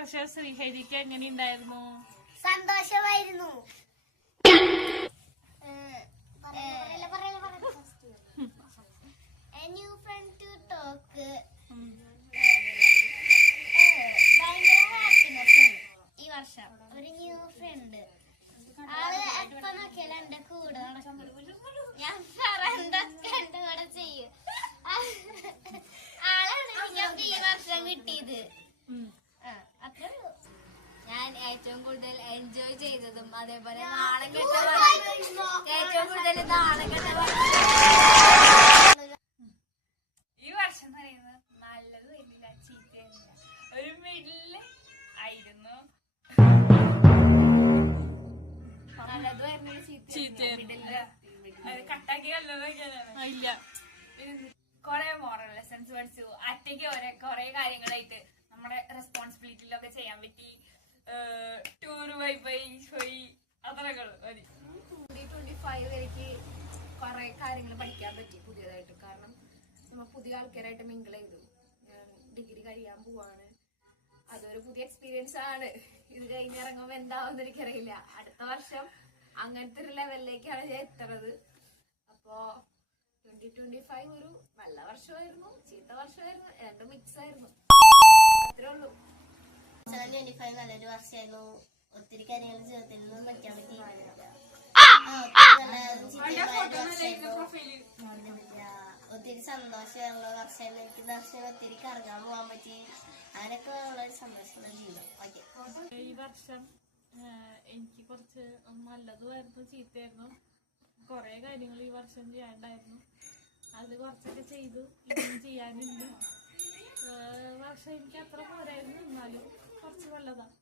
വർഷം ശ്രീഹരിക്ക് എങ്ങനെയുണ്ടായിരുന്നു? സന്തോഷമായിരുന്നു. ന്യൂ ഫ്രണ്ട് ടു ടോക്ക് ഭയങ്കര ഹാപ്പിനെസ് ഈ വർഷം. ഒരു ന്യൂ ഫ്രണ്ട് ആള് എപ്പ നോക്കിയാലും എന്റെ കൂടെ നടക്കും. ഞാൻ എന്തൊക്കെ എന്റെ കൂടെ ചെയ്യും. ആളാണ് ഞങ്ങൾക്ക് ഈ വർഷം കിട്ടിയത്. അത്രേ ഉള്ളൂ. ഞാൻ ഏറ്റവും കൂടുതൽ എൻജോയ് ചെയ്തതും അതേപോലെ നാണം കെട്ട ഏറ്റവും കൂടുതൽ നാണം കെട്ട ഈ വർഷം എന്ന് പറയുന്നത് നല്ലത് വരുന്നില്ല, ചീത്തയില്ല, ഒരു മിഡില് ആയിരുന്നു. നല്ലത് വരുന്നില്ല, ചീത്തയില്ല, കട്ടാക്കി കല്ലതൊക്കെയാണ്. ഇല്ല, കൊറേ മോറൽ ലെസൺസ് പഠിച്ചു. ഒറ്റയ്ക്ക് കൊറേ കാര്യങ്ങളായിട്ട് നമ്മുടെ റെസ്പോൺസിബിലിറ്റിയിലൊക്കെ ചെയ്യാൻ പറ്റി. ടൂറ് പോയി അത്രയൊക്കെ മതി. 2025 എനിക്ക് കുറെ കാര്യങ്ങൾ പഠിക്കാൻ പറ്റി പുതിയതായിട്ട്. കാരണം നമ്മൾ പുതിയ ആൾക്കാരായിട്ട് മിങ്കിൾ ചെയ്തു. ഞാൻ ഡിഗ്രി കഴിയാൻ പോവാണ്. അതൊരു പുതിയ എക്സ്പീരിയൻസ് ആണ്. ഇത് കഴിഞ്ഞിറങ്ങുമ്പോൾ എന്താവുമെന്ന് എനിക്കറിയില്ല. അടുത്ത വർഷം അങ്ങനത്തെ ഒരു ലെവലിലേക്കാണ് ഞാൻ എത്തുന്നത്. അപ്പോ 2025 ഒരു നല്ല വർഷമായിരുന്നു, ചീത്ത വർഷമായിരുന്നു, രണ്ടും മിക്സ് ആയിരുന്നു. അത്രേ ഉള്ളൂ. 2025 നല്ലൊരു വർഷമായിരുന്നു. ഒത്തിരി കാര്യങ്ങൾ ജീവിതത്തിൽ നിന്ന് പഠിക്കാൻ പറ്റി. ഒത്തിരി സന്തോഷമുള്ള വർഷമായിരുന്നു. എനിക്ക് ദർശനം ഒത്തിരി കറങ്ങാൻ പോകാൻ പറ്റി. അതിനൊക്കെ ഉള്ളൊരു സന്തോഷമുള്ള ജീവിതം. ഓക്കെ, ഈ വർഷം എനിക്ക് കുറച്ച് നല്ലതുമായിരുന്നു, ചീത്തയായിരുന്നു. കൊറേ കാര്യങ്ങൾ ഈ വർഷം ചെയ്യാണ്ടായിരുന്നു. അത് കുറച്ചൊക്കെ ചെയ്തു. ഇനിയും ചെയ്യാനുണ്ട്. വർഷം എനിക്ക് അത്ര പോരായിരുന്നു, എന്നാലും കുറച്ച് നല്ലതാണ്.